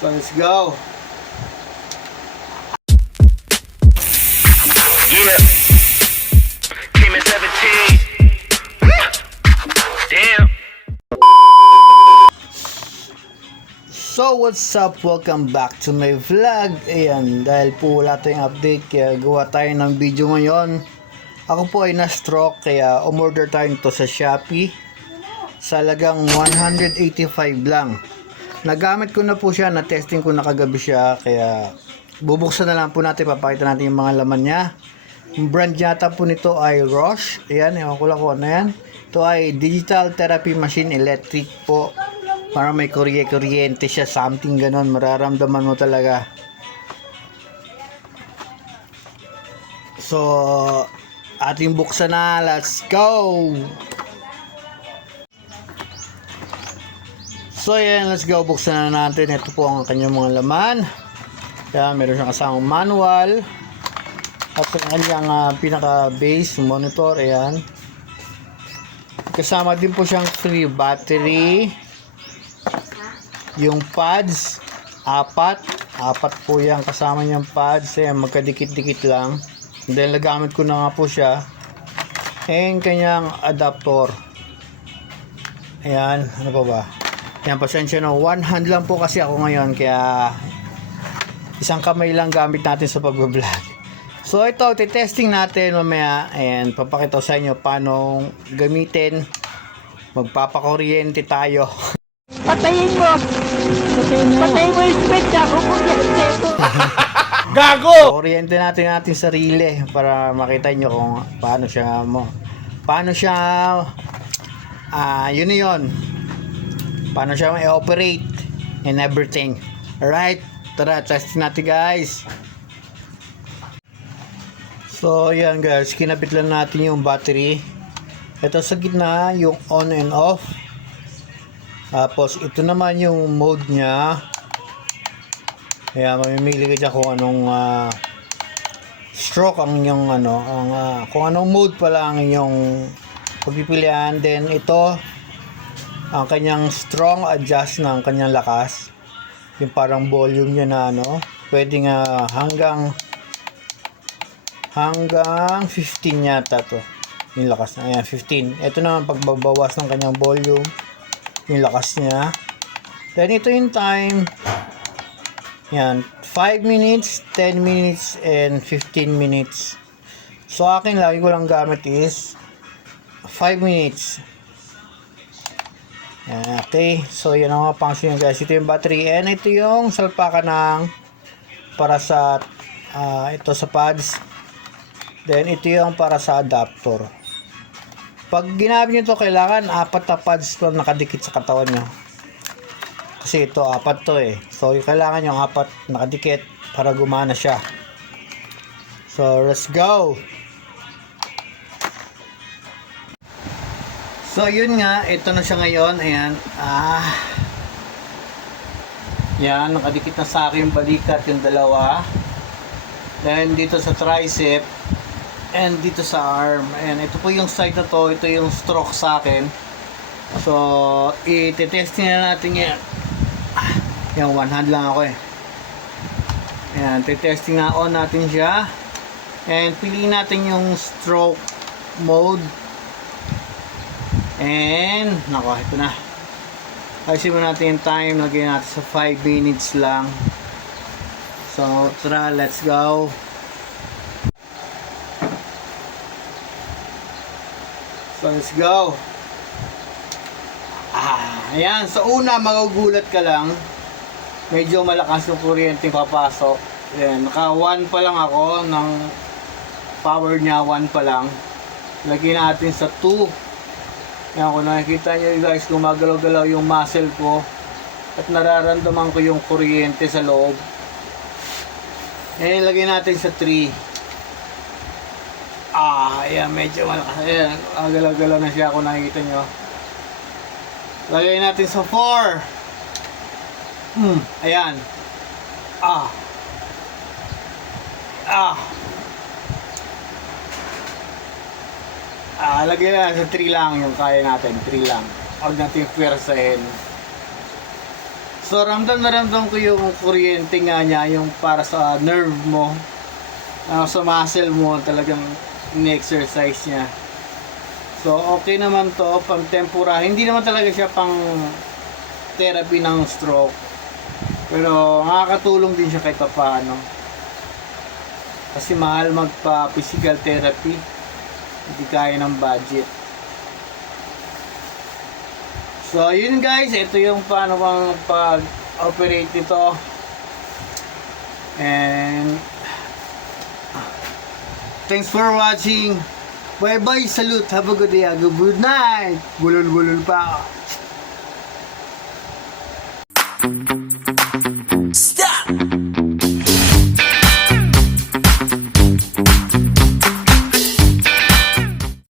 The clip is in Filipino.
So let's go. Yeah. Came in 17. Damn. So what's up? Welcome back to my vlog. Ayan, dahil po wala tayong update kaya gawa tayo ng video ngayon. Ako po ay na-stroke kaya umorder tayo nito sa Shopee. Sa lagang 185 lang. Nagamit ko na po siya, na-testing ko na kagabi siya kaya bubuksan na lang po natin, papakita natin yung mga laman niya. Yung brand yata po nito ay Roche. Ayan, ewan ko lang kung ano yan. Ito ay Digital Therapy Machine Electric po. Para may kuryente siya, something ganon, mararamdaman mo talaga. So, ating buksan na, let's go! So yan, let's go, buksan na natin. Ito po ang kanyang mga laman. Kaya meron siyang kasamang manual. At sa kanyang pinaka base monitor, ayan. Kasama din po siyang free battery. Yung pads, apat po yan, kasama niyang pads, ayan, magkadikit-dikit lang. And then nagamit ko na nga po siya. And kanyang adapter. Ayan, ano pa ba? Ayan, pasensya na, one hand lang po kasi ako ngayon, kaya isang kamay lang gamit natin sa pag-vlog. So ito, titesting natin mamaya, and papakita ko sa inyo paano gamitin. Magpapakuryente tayo. Patayin mo! Patayin mo yung switch ako kung Gago! Kuryente natin sarili para makita nyo kung paano siya yun na yun. Paano siya i-operate and everything. Alright, tara, testing natin guys. So yan guys, kinabit lang natin yung battery. Ito sa gitna yung on and off. Tapos ito naman yung mode nya. Ayan, mamimili ka dyan kung anong stroke ang inyong kung anong mode pala ang inyong pagpipilian. Then ito ang kanyang strong adjust ng kanyang lakas, yung parang volume niya na pwede nga hanggang 15 yata to yung lakas na. Ayan, 15. Ito naman pagbabawas ng kanyang volume, yung lakas niya. Then ito yung time. Yan, 5 minutes, 10 minutes, and 15 minutes. So akin lagi ko lang gamit is 5 minutes. Okay, so yan ang mga function guys. Ito yung battery, and ito yung salpakan ng para sa ito sa pads. Then ito yung para sa adapter. Pag ginamit nyo ito, kailangan 4 na pads pa nakadikit sa katawan nyo. Kasi ito 4 to eh. So kailangan yung 4 nakadikit para gumana siya. So let's go. So yun nga, ito na siya ngayon. Ayan. Yan, nakadikit na sa akin yung balikat, yung dalawa. Then dito sa tricep and dito sa arm. Ayan, ito po yung side na to. Ito yung stroke sa akin. So i-testing na natin yan. Yan, one hand lang ako eh. Ayan, i-testing na on natin siya. And piliin natin yung stroke mode. And nako, ito na. Ayusin mo natin yung time. Lagyan natin sa 5 minutes lang. So tara, let's go. So let's go. Ayan, sa una magugulat ka lang. Medyo malakas yung kuryente papasok. Ayan, naka 1 pa lang ako ng power niya, 1 pa lang. Lagyan natin sa 2. Yan, kung nakikita nyo guys, gumagalaw-galaw yung muscle ko at nararamdaman ko yung kuryente sa loob. Ayan, lagyan natin sa 3. Ayan, medyo malakas. Ayan, galaw-galaw na siya kung nakikita nyo. Lagyan natin sa 4. Ayan. Lagyan na sa 3 lang yung kaya natin. 3 lang. Huwag natin pwersahin. So, ramdam na ramdam ko yung kuryente nga niya, yung para sa nerve mo, sa muscle mo, talagang in-exercise niya. So, okay naman to, pang tempura. Hindi naman talaga siya pang therapy ng stroke. Pero, nakakatulong din siya kahit paano. Kasi mahal magpa-physical therapy. Hindi kaya ng budget. So, yun guys, ito yung paano bang pag-operate nito. And thanks for watching. Bye-bye, salute, have a good day, good night. Bulol-bulol pa.